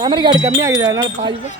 Memory card கம்மியாகுது அதனால பாதிப்பா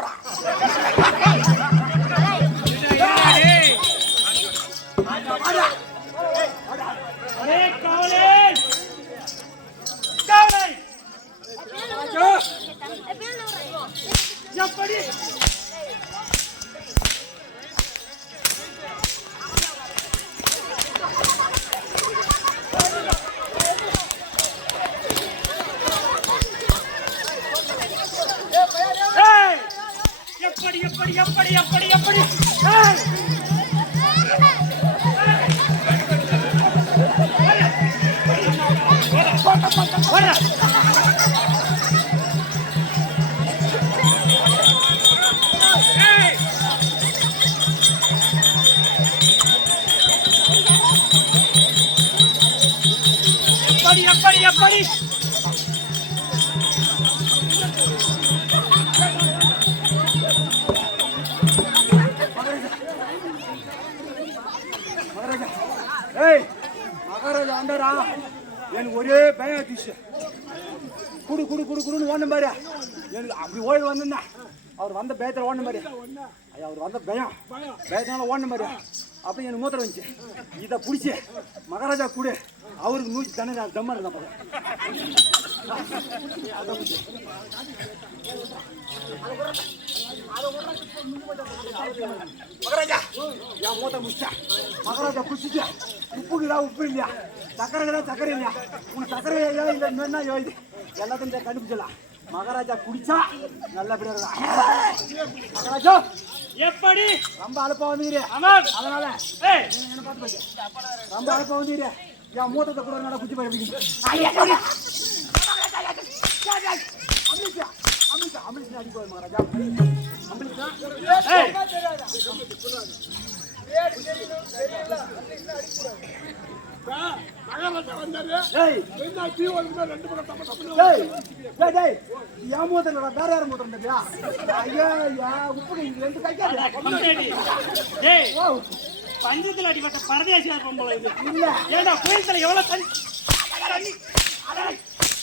சொல்றான் ஓடி வந்தேன்னா அவர் வந்த பயத்தில் ஓடணும் மாதிரி. ஐயா அவர் வந்த பயம். பயத்தினால ஓடணும் மாதிரி. அப்படி எனக்கு மூத்திரம் வந்துச்சு. இதை பிடிச்சி மகாராஜா கூடு அவருக்கு நூற்றி தண்ணி தம்மா இருந்தா பாரு மகாராஜா என் மூத்த முடிச்சா. மகாராஜா குடிச்சிட்டு உப்புக்குதா உப்பு இல்லையா? சக்கரைக்குதா சக்கரை இல்லையா? உனக்கு சக்கரை இல்லையா இல்லை இன்னும் எழுதி எல்லாத்தையும் இதை கண்டுபிடிச்சலாம் மகாராஜா குடிச்சா நல்லபடியா இருக்கா மகாராஜா எப்படி? ரொம்ப அழுப்பா வந்துக்கிறே ஆமாம் அதனால என்ன பார்த்து ரொம்ப அழுப்பா வந்துக்கிறே என் மூத்தத்தை கூட நட குச்சி போய் அமிர்தா அமிர்தா அமிர்தா அடிப்போம் மகாராஜா. அமிர்தா ஏய். மூத்தல வேற யார் மூத்தம் தெரியா ஐயா யா உப்பு ரெண்டு கைக்காத. பஞ்சத்துல அடிபட்ட பரதேசியா இருப்போம் போல இது. இல்ல. ஏண்டா கோயில்ல எவ்வளவு தண்ணி? தண்ணி. அடக்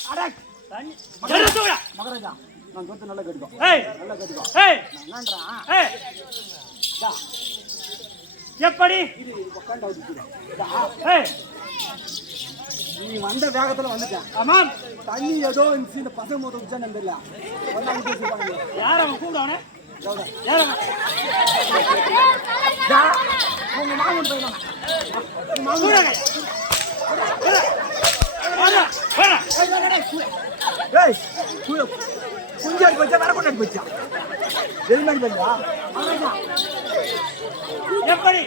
அடக் தண்ணி. விடா. மகாராஜா நான் சொத்து நல்லா கேட்டுக்கோ. நல்லா கேட்டுக்கோ. ஏய். என்னன்றா? ஏய். டா. எப்படி? நீ வந்த வேகத்துல வந்துட்டேன் ஆமாம். தண்ணி ஏதோ இருந்துச்சு இந்த பசங்க தெரியல. ஒன்னாங்க பேசிப்பாங்க யார் அவன் கூப்பிடுவானே உங்க மாமன் உங்க மாமன் கூடாங்க வாடா வாடா ஏய் கு- குஞ்சு அடிக்க வச்சா வேற கொண்டு அடிக்க வச்சா எது மாதிரி பண்ணியா மகாராஜா எப்படி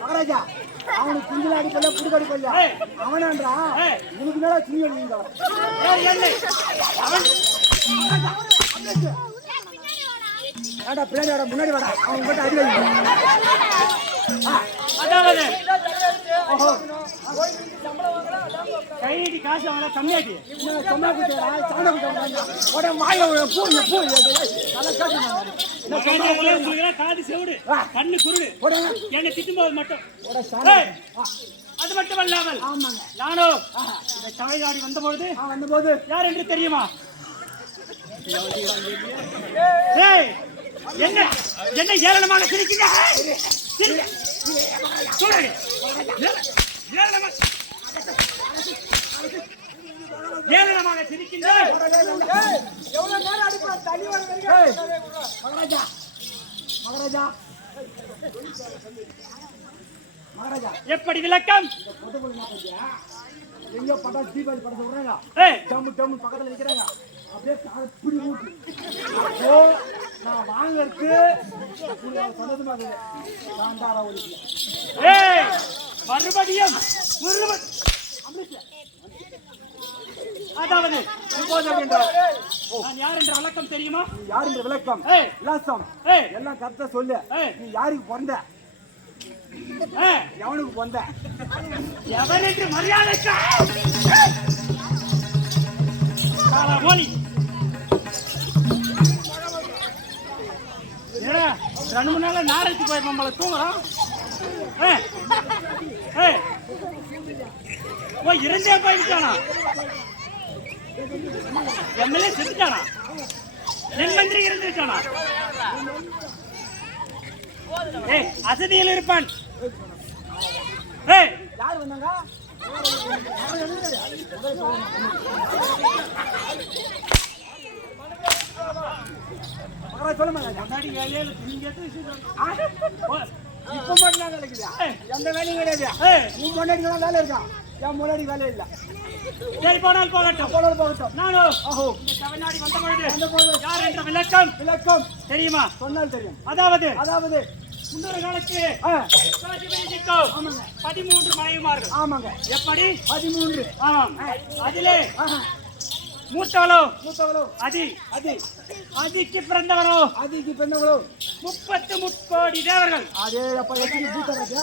மகாராஜா அவனுக்கு குஞ்சுல அடிக்கல புடுக்க அடிக்கல ஏய். அவனான்றா. உனக்கு மேல துணி அடிங்க அவன் வாடா. முன்னாடி வாடா. அவன் அடி அதாவது கை நீட்டி காசு அவன கம்மியாட்டி என்ன சொன்னா குட்டியா உடனே வாயில பூ பூ காது செவிடு. கண்ணு குருடு. என்னை திட்டும்போது மட்டும். அது மட்டும் அல்லாமல் ஆமாங்க நானோ இந்த கவையாடி ஆ வந்தபோது யார் என்று தெரியுமா? என்ன என்ன ஏளனமாக சிரிக்கிறீங்க ஏளனமாக ஏளனமாக எவ்வளவு நேரம் அடிப்பா தண்ணி வர வரைக்கும் மகாராஜா மகாராஜா மகாராஜா எப்படி விளக்கம் இந்த பொதுக்குள்ள தீபாவளி படத்தை விடுறாங்க டம்மு டம்மு பக்கத்துல நிக்கிறாங்க அப்படியே பிடி ஊட்டு நான் வாங்கறதுக்கு சந்தோஷமா இருக்குது சாந்தாரா ஒழிக்கல. ஏய், மறுபடியும். அதாவது. நான் யார் என்ற விளக்கம் தெரியுமா? யார் இந்த விளக்கம். விலாசம் எல்லாம் கரெக்டா சொல்லு. நீ யாருக்கு பிறந்த? எவனுக்கு பிறந்த? எவன் என்று மரியாதை ஏடா ரெண்டு மூணு நாள் நாரைக்கு போய் நம்மளை தூங்குறோம் ஏய், ஏய். ஓ இருந்தே போயிருக்கானா எம்எல்ஏ செத்துட்டானா? என் மந்திரி இருந்திருக்கானா? ஏய் அசதியில் இருப்பான். ஏய். யார் வந்தாங்க Thank you. சொல்ல மாட்டாங்க. முன்னாடி வேலையில விஷயம் ஓ, இப்ப மட்டும் தான் வேலைக்குதா ஏய். எந்த வேலையும் கிடையாது. ஏய், உன் முன்னாடி தான் வேலை இருக்கா? என் முன்னாடி வேலை இல்ல. சரி போனால் போகட்டும். நானும் ஆஹோ. இந்த தமிழ்நாடு வந்த பொழுது யார் என்ற விளக்கம்? விளக்கம். தெரியுமா? சொன்னால் தெரியும். அதாவது? அதாவது? முன்னொரு சிவாஜிக்கும் பதிமூன்று மனைவிமார்கள் ஆமாங்க. எப்படி? பதிமூன்று. ஆமாம் அதிலே மூத்தவளோ? மூத்தவளோ? அதி. அது. அதிக்கு பிறந்தவரோ? அதுக்கு பெண்ணவளோ முப்பத்து முக்கோடி தேவர்கள். அதே அப்ப எப்படி பூத்தராஜா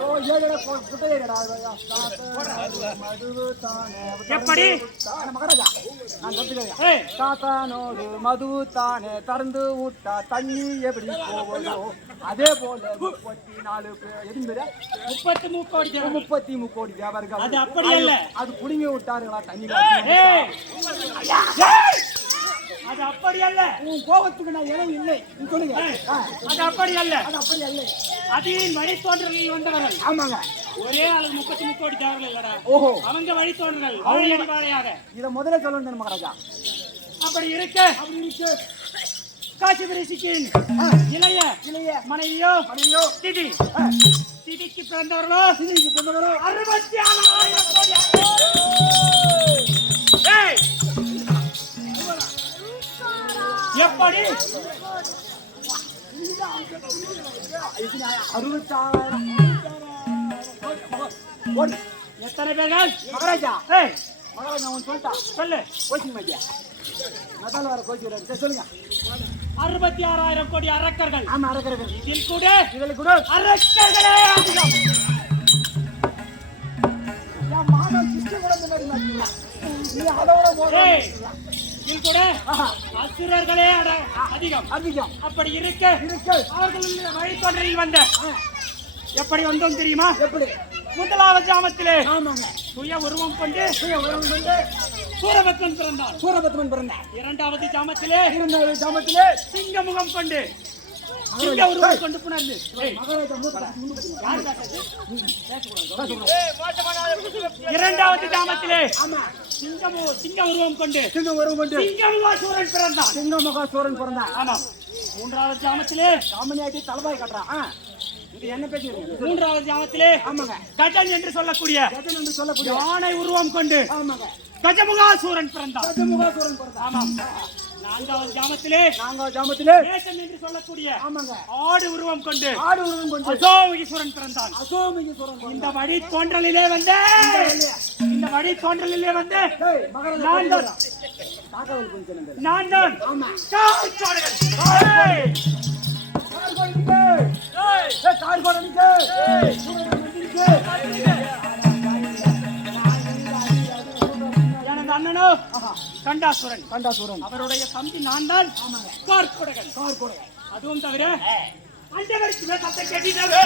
ஓ ஏகட குட்டை ஏகடா மது தானே எப்படி? மகராஜா நான் ஏய், தாத்தானோடு மது தானே திறந்து விட்டா தண்ணி எப்படி போவதோ அதே போல முப்பத்தி நாலு எதுங்க முப்பத்து முக்கோடி தேவர்கள். முப்பத்தி முக்கோடி தேவர்கள். அது அப்படி அல்ல. அது புடுங்கி விட்டாருங்களா தண்ணி அப்படி அல்ல உன் கோபத்துக்கு நான் இடம் இல்லை. சொல்லுங்க. அது அப்படி அல்ல அது அப்படி அல்ல அதின் வழித்தோன்றலில் வந்தவர்கள். ஆமாங்க. ஒரே ஆளு முப்பத்தி முக்கோடி தேவர்கள் இல்லடா. ஓஹோ. அவங்க வழித்தோன்றல் வாழையடி வாழையாக இத முதல்ல சொல்லணும் மகாராஜா? அப்படி இருக்க. அப்படி இருக்கு. காசி பரிசிக்கின் ஆ, இளைய இல்லையே. மனைவியோ? மனைவியோ? திதி. திதிக்கு பிறந்தவர்களோ? சினிக்கு பெண்ணவளோ அறுபத்தி ஆறாயிரம் கோடி. ஏய்! எப்படி? அறுபத்தாறாயிரம் எத்தனை பேர்கள்? மகாராஜா. ஏய், மகாராஜா அவன் சொல்லிட்டா? சொல்லு. கோச்சிங் மாட்டியா நதால் வர கோச்சிக்கிறாரு சொல்லுங்க. அறுபத்தி ஆறாயிரம் கோடி அரக்கர்கள். ஆமா அரக்கர்கள். இதில் கூட இதில் கூட அரக்கர்களே அதிகம். என் மாமன் கிருஷ்ண கூட இந்த மாதிரி நீ அதோட போட இதில் கூட அசுரர்களே அட- அதிகம். அதிகம். அப்படி இருக்க இருக்கு. அவர்கள் வந்த எப்படி வந்தோம் தெரியுமா? எப்படி? முதலாவது ஜாமத்திலே ஆமாங்க. சுய உருவம் கொண்டு சுய உறவு கொண்டு சூரபத்மன் பிறந்தான் சூரபத்மன் பிறந்தார். இரண்டாவது ஜாமத்திலே இரண்டாவது ஜாமத்திலே சிங்க முகம் உருவம் கொண்டு? இரண்டாவது ஆமா சிங்கமு சிங்க உருவம் கொண்டு சிங்க உறவு கொண்டு சிங்கமுகாசூரன் பிறந்தான் சிங்க மகாசூரன் பிறந்தார். ஆமாம் மூன்றாவது ஜாமத்திலே காமனியாட்டி தலபாய் கட்டுறான் என்ன பேசுறீங்க மூன்றாவது ஜாமத்திலே ஆமாங்க. என்று சொல்லக்கூடிய கஜன் என்று சொல்லக்கூடிய யானை உருவம் கொண்டு ஆமாங்க. கஜமுகாசூரன் பிறந்தான் கஜமுகாசூரன் பிறந்தார். ஆமாம். நான்காவது ஜாமத்திலே நாங்க ஜாமத்திலே மேஷம் என்று சொல்லக்கூடிய ஆமாங்க. ஆடு உருவம் கொண்டு ஆடு உருவம் கொண்டு அசோகீஸ்வரன் பிறந்தான். அசோமிகேஸ்வரன் இந்த வழி தோன்றலிலே வந்து இந்த வழி தோன்றலிலே வந்து நான் தான். நான் தான். ஆமா. கண்டாசுரன். கண்டாசூரன். அவருடைய தம்பி நான் தான். கார்குடகன் கார் கோடு அதுவும் தவிர அண்டவருக்கு சத்தம் கேட்டீர்களே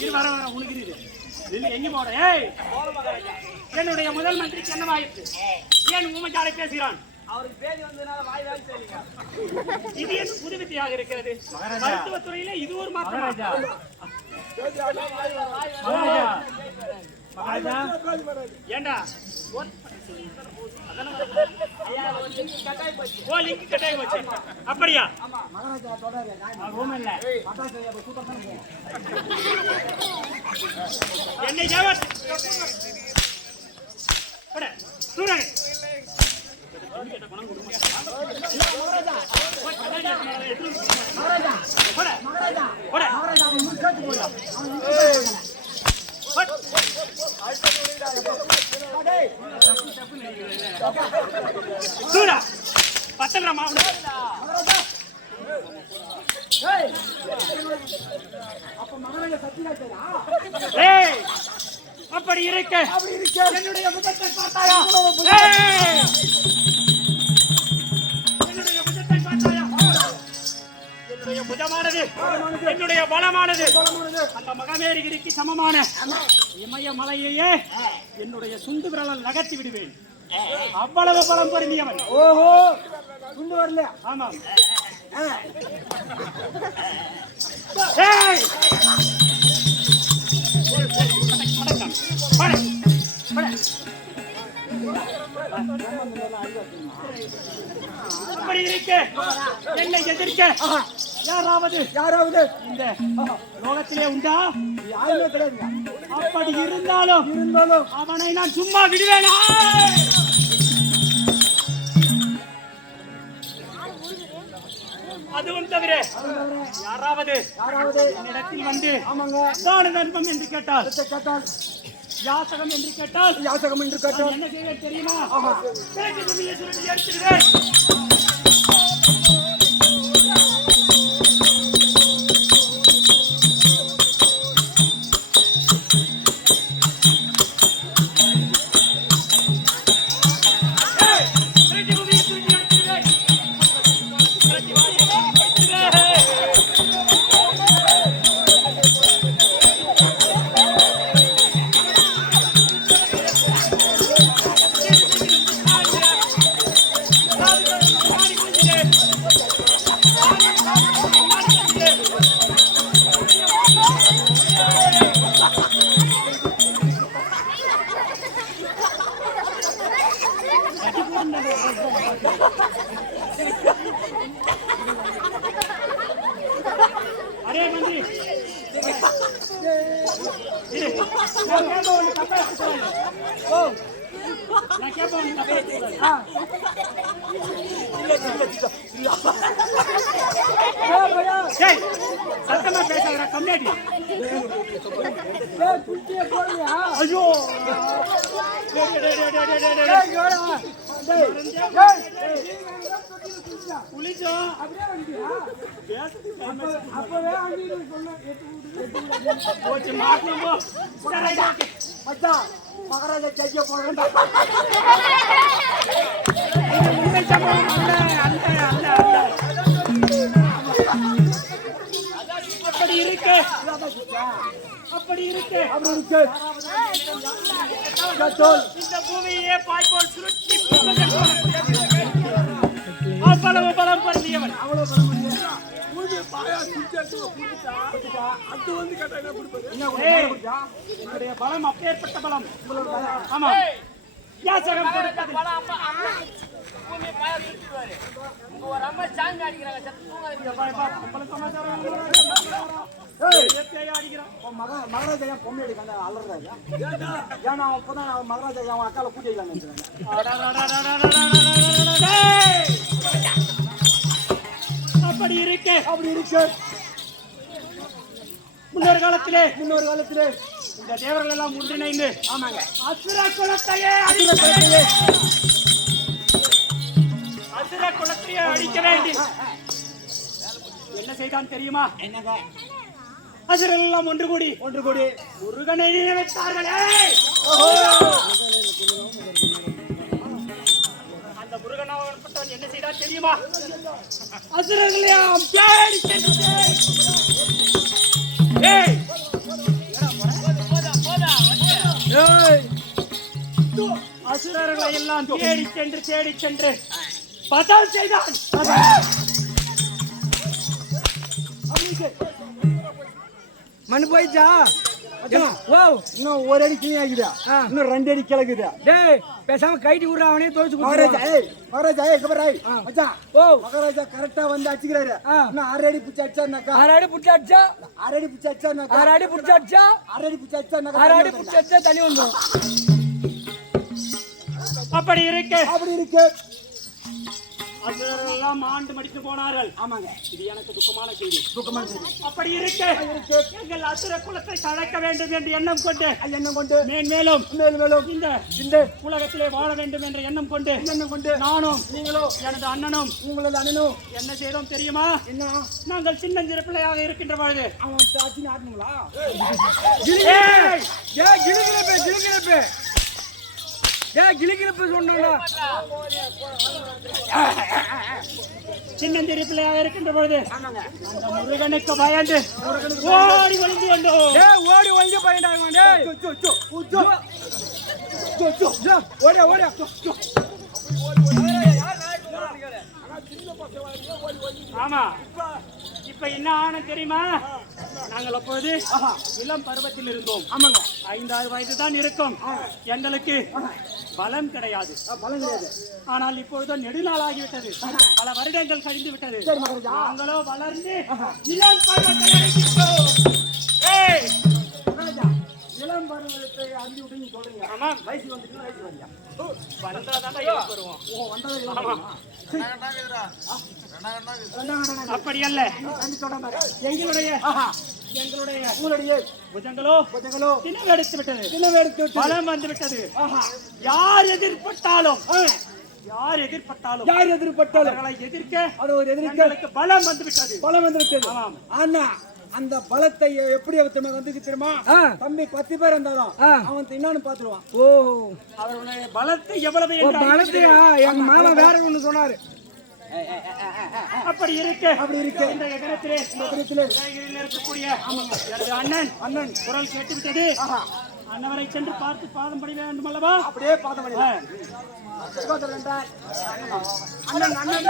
இரு வர வர நில்லு எங்க ஏய்! என்னுடைய முதல் மந்திரிக்கு என்னவாயிற்று ஏன் ஊமைச்சாலை பேசுகிறான்? இது என்ன புது வித்தையாக இருக்கிறது மருத்துவத்துறையிலே இது ஒரு மாற்றம். ஏண்டா? அப்படியா? என்னை சூரன் மகாராஜா அப்படி இருக்க. என்னுடைய முகத்தை என்னுடைய முகத்தை என்னுடைய புஜமானது என்னுடைய பலமானது. அந்த மகமேரிகிரிக்கு சமமான இமய மலையையே என்னுடைய சுண்டு விரலால் நகர்த்தி விடுவேன். அவ்வளவு பலம் பொருந்தியவன். ஓஹோ. குண்டு வரல ஆமா. அப்படி இருக்க? எதிர்க்க? யாராவது? யாராவது? இந்த லோகத்திலே உண்டா? யாருமே கிடையாது. அப்படி இருந்தாலும் இருந்தாலும் அவனை நான் சும்மா விடுவேனா? அதுவும் தவிர யாராவது என்னிடத்தில் வந்து தான தர்மம் என்று கேட்டால்? கேட்டால்? யாசகம் என்று கேட்டால்? யாசகம் என்று கேட்டால்? என்ன செய்வேன் தெரியுமா? ஆமா. மகாராஜா ஜெயிக்க போறேன்டா அப்படி இருக்கு அப்படி இருக்க. அப்படி இருக்க. இந்த பூமியே பாய் போல் சுருட்டி அவ்வளவு பலம் பண்ணியவன். அவ்வளவு பலம் பண்ணியவன். என்னுடைய பலம் அப்பேற்பட்ட பலம். ஆமா யாசகம் கொடுப்பது ஒரு அம்மா சாங் அடிக்கிறாங்க சத்து தூங்காதீங்க மகராஜா பொம்மை எடுக்க அலறாஜா ஏன்னா அப்பதான் மகராஜா அவன் அக்கால கூட்டிடலாம்னு நினைச்சிருக்கேன் அப்படி இருக்கு அப்படி இருக்கு முன்னொரு காலத்திலே முன்னொரு காலத்திலே இந்த தேவர்கள் எல்லாம் ஒன்றிணைந்து ஆமாங்க. அசுர குலத்தையே அசுர குலத்திலே அசுர குலத்தையே அழிக்க வேண்டி என்ன செய்தான் தெரியுமா? என்னங்க? அசுரர்கள் எல்லாம் ஒன்று கூடி ஒன்று கூடி. முருகனை வைத்தார்களே. அந்த முருகனாகப்பட்டவன் என்ன செய்தான் தெரியுமா? அசுரர்களையாம் ஏய் அசுரர்களை எல்லாம் தேடி சென்று தேடி சென்று. பதம் செய்தான். மண்ணு போயிடுச்சா மச்சான், ஓ இன்னும் ஒரு அடி கிளி ஆகுதா. இன்னும் ரெண்டு அடி கிழக்குதா டேய். பேசாம கைட்டி விடுற அவனே தோச்சு மகாராஜா ஏய் மகாராஜா ஏய் கபர் ஏய் மச்சான். ஓ. மகாராஜா கரெக்டா வந்து அடிச்சுக்கிறாரு. ஆறு அடி பிடிச்சி அடிச்சாருனாக்கா? ஆறு அடி புடிச்சு அடிச்சா? ஆறு அடி பிடிச்சி அடிச்சாருனாக்கா? ஆறு அடி புடிச்சு அடிச்சா? ஆறு அடி பிடிச்சி அடிச்சாருனாக்கா ஆறு அடி புடிச்சு அடிச்சா தண்ணி வந்துடும் அப்படி இருக்கு. அப்படி இருக்கு. எல்லாம் ஆண்டு மடித்து போனார்கள். ஆமாங்க. இது எனக்கு துக்கமான செய்தி. துக்கமான செய்தி. அப்படி இருக்க எங்கள் அசுர குலத்தை தழைக்க வேண்டும் என்ற எண்ணம் கொண்டு எண்ணம் கொண்டு மேன்மேலும் மேலும் மேலும் இந்த இந்த உலகத்திலே வாழ வேண்டும் என்ற எண்ணம் கொண்டு எண்ணம் கொண்டு நானும் நீங்களோ எனது அண்ணனும் உங்களது அண்ணனும் என்ன செய்தோம் தெரியுமா? என்ன? நாங்கள் சின்னஞ்சிறு பிள்ளையாக இருக்கின்ற பொழுது அவன் ஆட்சி ஆடணுங்களா ஏய்! ஏ கிளிகிழப்பு சொன்னா பிள்ளையாக இருக்கின்ற பொழுது அந்த முருகனுக்கு பயந்து ஓடி ஒளிந்து வந்தோம் ஏ ஓடி சோ, சோ. ஓடியா ஓடியா. ஆமா. இப்ப என்ன ஆனது தெரியுமா? நாங்கள் அப்பொழுது இளம் பருவத்தில் இருந்தோம். ஆமாங்க. ஐந்தாறு வயது தான் இருக்கும் எங்களுக்கு பலம் கிடையாது. பலம் கிடையாது. ஆனால் இப்பொழுது நெடுநாள் ஆகிவிட்டது. பல வருடங்கள் கழிந்து விட்டது. நாங்களோ வளர்ந்து இளம் பருவத்தை இளம் பருவத்தை அறிஞ்சு விட்டு நீங்க சொல்றீங்க. ஆமாம் வயசு வந்துட்டு வயசு வரியா வந்தாதான் இளம் பருவம் ஓ வந்தது இளம் பருவமா? ரெண்டாம் கணக்கு. அப்படி அல்ல. தம்பி சொல்ற மாதிரி. எங்களுடைய ஆஹா. எங்களுடைய உங்களுடைய புஜங்களோ கொஞ்சங்களோ தினவெடுத்து விட்டது. எடுத்து விட்டு பலம் வந்து விட்டது. ஆஹா. யார் எதிர்பட்டாலும் ஆ, யார் எதிர்பட்டாலும் யார் எதிர்பட்டாலும்? எதிர்க்க அது ஒரு எதிர்க்க பலம் வந்து விட்டது. பலம் வந்துருக்குது ஆமாம். ஆனா அந்த பலத்தை எப்படி அவன் வந்து தெரியுமா. தம்பி பத்து பேர் இருந்தாலும். அவன் என்னன்னு பாத்துருவான் ஓ. அவர்களுடைய பலத்தை எவ்வளவு பலத்தையா? எங்க மாமா வேற ஒண்ணு சொன்னாரு. அப்படி இருக்க. அப்படி இருக்க. இந்த இடத்திலே உதயகிரியில் இருக்கக்கூடிய எனது அண்ணன் அண்ணன். குரல் கேட்டு விட்டது. அண்ணவரை சென்று பார்த்து பாதம் படி வேண்டும் அல்லவா? அப்படியே பார்த்த ஆ. அண்ணன் அண்ணன்.